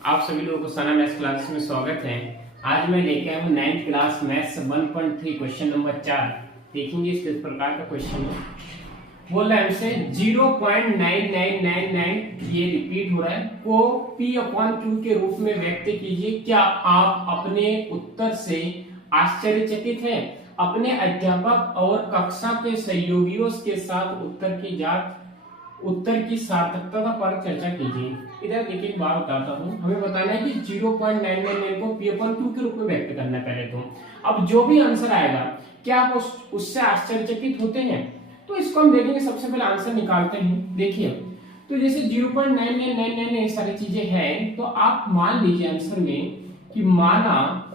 आप सभी लोगों को सना मैथ्स क्लास में स्वागत है। आज मैं लेके आया हूँ 9th class maths 1.3 question number 4। देखेंगे इस प्रकार का क्वेश्चन है। बोल रहा है हमसे 0.9999 ये रिपीट हो रहा है को P/Q के रूप में व्यक्त कीजिए। क्या आप अपने उत्तर से आश्चर्यचकित हैं? अपने अध्यापक और कक्षा के सहयोगियों के साथ उत्तर की सार्थकता पर चर्चा कीजिए। इधर देखिए एक बात बताता हूँ, हमें बताना है कि 0.999 को P/Q के रूप में व्यक्त करना है। पहले तो अब जो भी आंसर आएगा क्या आप उससे आश्चर्यचकित होते हैं? तो इसको हम देखेंगे। सबसे पहले आंसर निकालते हैं। देखिए तो जैसे 0.9999 ये सारी चीजें हैं, तो आप मान लीजिए आंसर में कि माना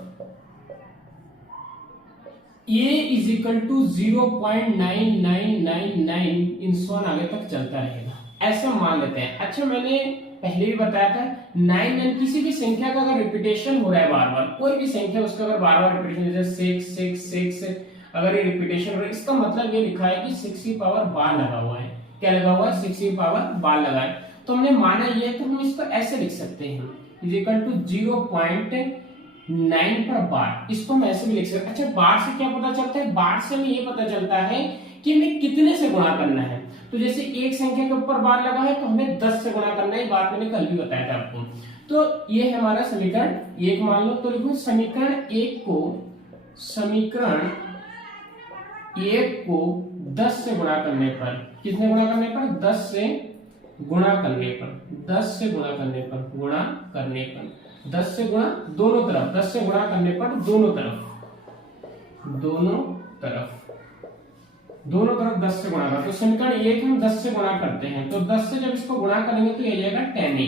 a इज इक्वल टू 0.9999 इंसान आगे तक चलता रहेगा, ऐसा मान लेते हैं। अच्छा मैंने पहले भी बताया था 9 किसी भी संख्या का अगर रिपीटेशन हो रहा है बार बार, कोई भी संख्या उसका अगर बार बार रिपीटेशन जैसे 6 अगर ये रिपीटेशन हो रहा है, इसका मतलब ये लिखा है कि 6 की पावर बार लगा हुआ है। क्या लगा हुआ है? 6 की पावर बार लगा है। तो हमने माना ये, तो हम इसको ऐसे लिख सकते हैं इज इक्वल टू 0.9 पर बार। इसको हम ऐसे भी लिख सकते हैं। अच्छा बार से क्या पता चलता है? बार से हमें ये पता चलता है कि हमें कितने से गुणा करना है। तो जैसे एक संख्या के ऊपर बार लगा है तो हमें 10 से गुणा करना है। बात मैंने कल भी बताया था आपको। तो ये है हमारा समीकरण 1 मान लो। तो लिखो समीकरण 1 को 10 से गुणा करने पर, कितने गुणा करने पर? 10 से गुणा करने पर, 10 से गुणा करने पर, 10 से गुणा दोनों तरफ, 10 से गुणा करने पर दोनों तरफ 10 से गुणा कर। तो समीकरण 1 हम 10 से गुणा करते हैं, तो 10 से जब इसको गुणा करेंगे तो ये जाएगा 10a।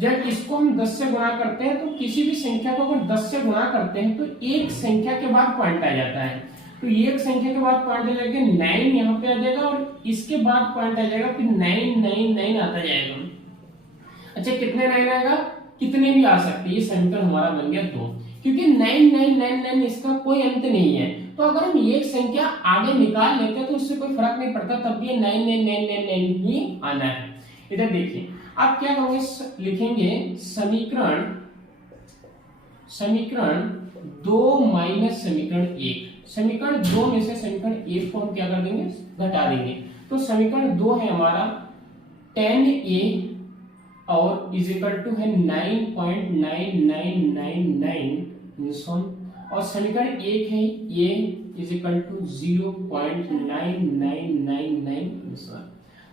जब इसको हम 10 से गुणा करते हैं तो किसी भी संख्या को अगर 10 से गुणा करते हैं तो एक संख्या के बाद पॉइंट आ जाता है। तो एक संख्या के बाद पॉइंट आ जाएगा 9 यहाँ पे आ जाएगा और इसके बाद पॉइंट आ जाएगा, फिर 999 आता जाएगा। अच्छा कितने 9 आएगा? कितने भी आ सकते हैं। ये समीकरण हमारा बन गया 2, क्योंकि 9999 इसका कोई अंत नहीं है। तो अगर हम एक संख्या आगे निकाल लेते हैं तो उससे कोई फर्क नहीं पड़ता, तब भी 9999 ही आना है। इधर देखिए आप क्या करोगे, लिखेंगे समीकरण 2 माइनस समीकरण 1। समीकरण 2 में से समीकरण 1 को हम क्या कर देंगे? घटा देंगे। तो समीकरण 2 है हमारा 10a और इज इक्वल टू है 9.9999 और समीकरण 1 है ये इज इक्वल टू 0.9999।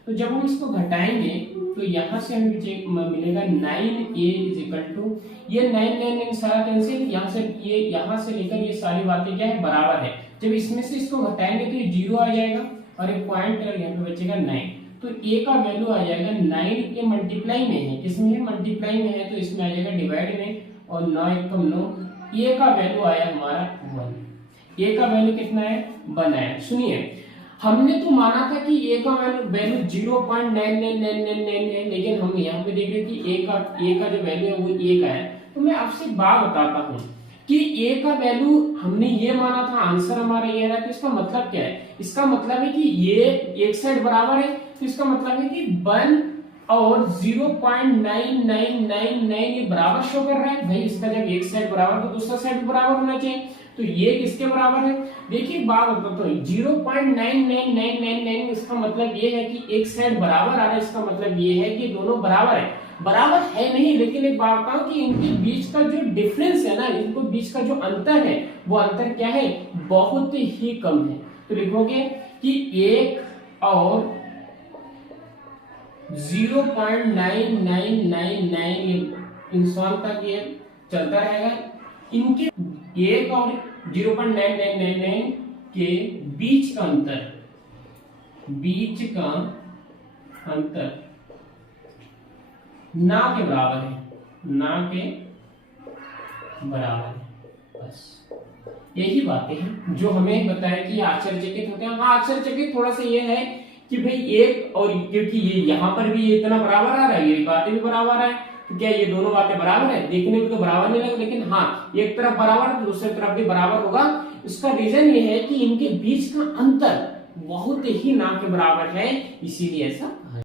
तो जब हम इसको घटाएंगे तो यहां से हमें मिलेगा 9a इज इक्वल टू, ये 999 सारा कैंसिल, यहां से लेकर ये सारी बातें क्या है? बराबर है। जब इसमें से इसको घटाएंगे तो ये 0 आ जाएगा और एक पॉइंट यहाँ पे बचेगा 9। तो a का वैल्यू आ जाएगा 9, ये मल्टीप्लाई में है। किसमें है? मल्टीप्लाई में है, तो इसमें आ जाएगा डिवाइड में, और 9 एकम 9, a का वैल्यू आया हमारा 1। a का वैल्यू कितना है? 1 आया। सुनिए हमने तो माना था कि a का वैल्यू 0.9999 है, लेकिन हम यहाँ पे देख रहे हैं कि a का जो वैल्यू है वो 1 आया। तो मैं आपसे बात बताता हूँ कि a का वैल्यू हमने ये माना था, आंसर हमारा ये रहा। तो इसका मतलब क्या है? इसका मतलब है कि ये एक साइड बराबर है, तो इसका मतलब है कि 1 और 0.9999 ये बराबर शो कर रहा है। भाई इसका जब एक साइड बराबर तो दूसरा साइड भी बराबर होना चाहिए। तो ये किसके बराबर है? देखिए बात बताता हूँ, 0.9999 इसका मतलब ये है कि एक साइड बराबर आ रहा है। इसका मतलब ये है कि दोनों बराबर है। बराबर है नहीं, लेकिन एक बात बताऊं कि इनके बीच का जो डिफरेंस है ना, इनको बीच का जो अंतर है, वो अंतर क्या है? बहुत ही कम है। तो लिखोगे कि 1 और 0.9999 इंसान तक ये चलता रहेगा। इनके 1 और 0.9999 के बीच का अंतर ना के बराबर है, बस यही बातें हैं जो हमें बताया कि आश्चर्यचकित होते हैं। हाँ आश्चर्यचकित थोड़ा सा ये है कि भाई एक और, क्योंकि ये यहाँ पर भी ये इतना बराबर आ रहा है, ये बातें भी बराबर है, तो क्या ये दोनों बातें बराबर है? देखने में तो बराबर नहीं लगे, लेकिन हाँ एक तरफ बराबर तो दूसरी तरफ भी बराबर होगा। इसका रीजन ये है कि इनके बीच का अंतर बहुत ही ना के बराबर है, इसीलिए ऐसा